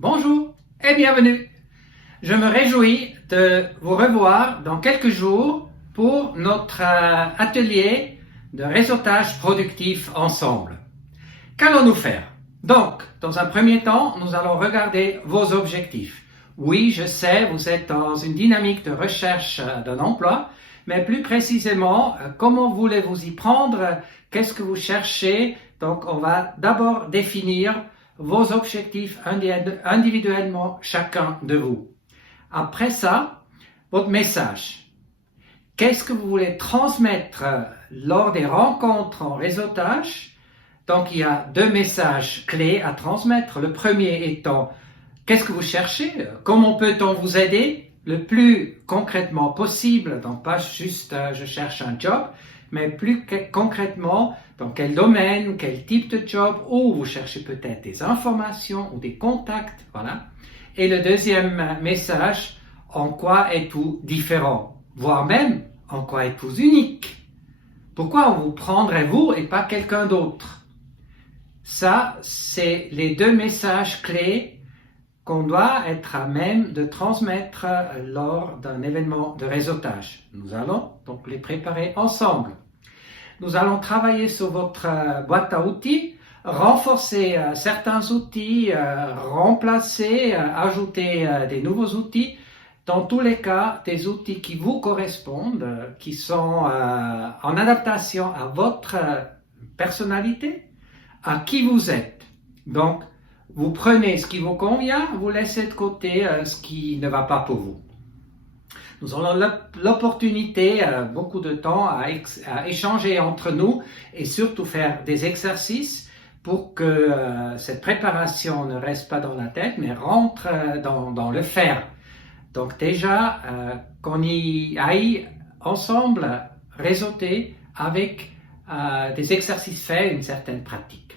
Bonjour et bienvenue. Je me réjouis de vous revoir dans quelques jours pour notre atelier de réseautage productif ensemble. Qu'allons-nous faire? Donc, dans un premier temps, nous allons regarder vos objectifs. Oui, je sais, vous êtes dans une dynamique de recherche d'un emploi, mais plus précisément, comment voulez-vous y prendre? Qu'est-ce que vous cherchez? Donc, on va d'abord définir vos objectifs individuellement, chacun de vous. Après ça, votre message. Qu'est-ce que vous voulez transmettre lors des rencontres en réseautage? Donc, il y a deux messages clés à transmettre. Le premier étant, qu'est-ce que vous cherchez? Comment peut-on vous aider le plus concrètement possible? Donc, pas juste je cherche un job, mais plus concrètement, dans quel domaine, quel type de job, ou vous cherchez peut-être des informations ou des contacts, voilà. Et le deuxième message, en quoi êtes-vous différent? Voire même, en quoi êtes-vous unique? Pourquoi on vous prendrait vous et pas quelqu'un d'autre? Ça, c'est les deux messages clés qu'on doit être à même de transmettre lors d'un événement de réseautage. Nous allons donc les préparer ensemble. Nous allons travailler sur votre boîte à outils, renforcer certains outils, remplacer, ajouter des nouveaux outils. Dans tous les cas, des outils qui vous correspondent, qui sont en adaptation à votre personnalité, à qui vous êtes. Donc, vous prenez ce qui vous convient, vous laissez de côté ce qui ne va pas pour vous. Nous aurons l'opportunité, beaucoup de temps, à échanger entre nous et surtout faire des exercices pour que cette préparation ne reste pas dans la tête, mais rentre dans le faire. Donc déjà, qu'on y aille ensemble réseauter avec des exercices faits, une certaine pratique.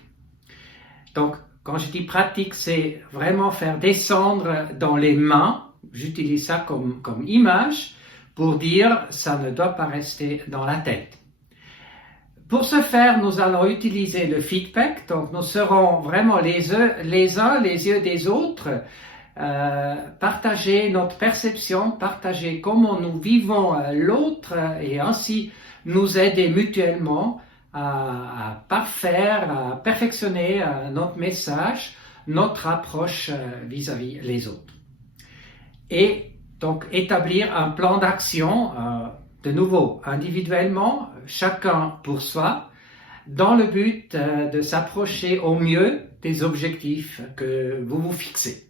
Donc, quand je dis pratique, c'est vraiment faire descendre dans les mains. J'utilise ça comme image pour dire ça ne doit pas rester dans la tête. Pour ce faire, nous allons utiliser le feedback. Donc, nous serons vraiment les uns les yeux des autres, partager notre perception, partager comment nous vivons l'autre et ainsi nous aider mutuellement à parfaire, à perfectionner notre message, notre approche vis-à-vis les autres. Et donc établir un plan d'action, de nouveau individuellement, chacun pour soi, dans le but de s'approcher au mieux des objectifs que vous vous fixez.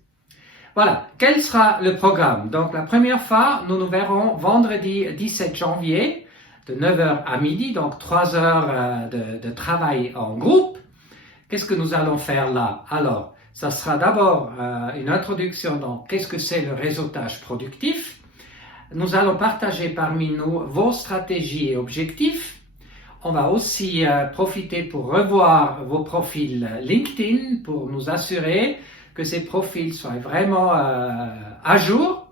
Voilà, quel sera le programme? Donc la première fois, nous nous verrons vendredi 17 janvier, de 9h à midi, donc 3 heures de travail en groupe. Qu'est-ce que nous allons faire là? Alors, ça sera d'abord une introduction dans qu'est-ce que c'est le réseautage productif. Nous allons partager parmi nous vos stratégies et objectifs. On va aussi profiter pour revoir vos profils LinkedIn pour nous assurer que ces profils soient vraiment à jour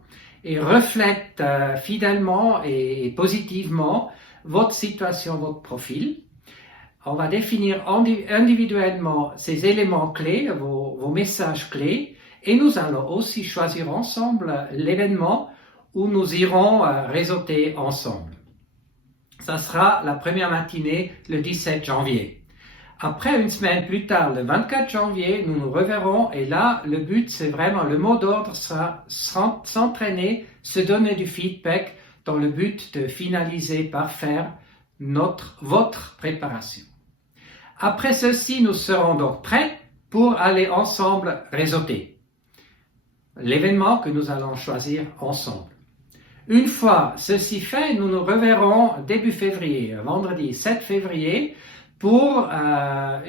et reflètent fidèlement et positivement votre situation, votre profil. On va définir individuellement ces éléments clés, vos messages clés, et nous allons aussi choisir ensemble l'événement où nous irons réseauter ensemble. Ça sera la première matinée le 17 janvier. Après, une semaine plus tard, le 24 janvier, nous nous reverrons et là, le but, c'est vraiment, le mot d'ordre sera s'entraîner, se donner du feedback dans le but de finaliser par faire votre préparation. Après ceci, nous serons donc prêts pour aller ensemble réseauter. L'événement que nous allons choisir ensemble. Une fois ceci fait, nous nous reverrons début février, vendredi 7 février, pour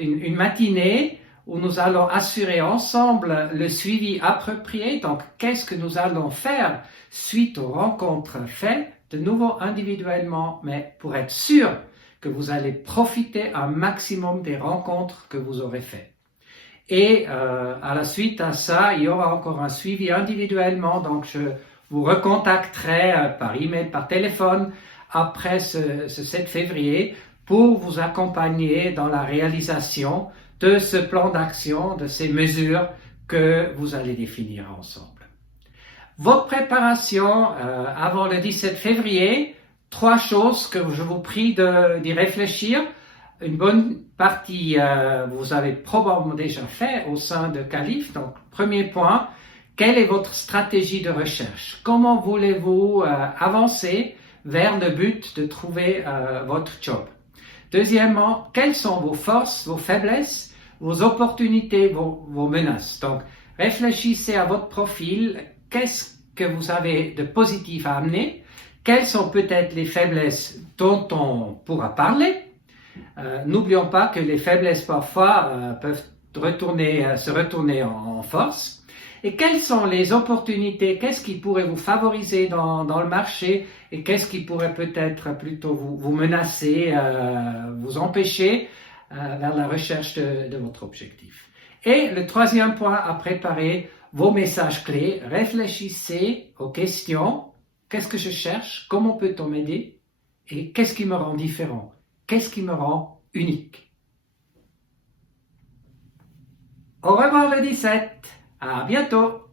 une matinée où nous allons assurer ensemble le suivi approprié. Donc, qu'est-ce que nous allons faire suite aux rencontres faites, de nouveau individuellement, mais pour être sûr que vous allez profiter un maximum des rencontres que vous aurez faites. Et à la suite à ça, il y aura encore un suivi individuellement, donc je vous recontacterai par email, par téléphone, après ce 7 février, pour vous accompagner dans la réalisation de ce plan d'action, de ces mesures que vous allez définir ensemble. Votre préparation avant le 17 février, 3 choses que je vous prie d'y réfléchir. Une bonne partie, vous avez probablement déjà fait au sein de Calif. Donc, premier point, quelle est votre stratégie de recherche? Comment voulez-vous avancer vers le but de trouver votre job? Deuxièmement, quelles sont vos forces, vos faiblesses, vos opportunités, vos menaces? Donc, réfléchissez à votre profil. Qu'est-ce que vous avez de positif à amener? Quelles sont peut-être les faiblesses dont on pourra parler? N'oublions pas que les faiblesses parfois peuvent se retourner en force. Et quelles sont les opportunités? Qu'est-ce qui pourrait vous favoriser dans le marché et qu'est-ce qui pourrait peut-être plutôt vous menacer, vous empêcher vers la recherche de votre objectif? Et le troisième point à préparer, vos messages clés. Réfléchissez aux questions. Qu'est-ce que je cherche? Comment peut-on m'aider? Et qu'est-ce qui me rend différent? Qu'est-ce qui me rend unique? Au revoir le 17. À bientôt.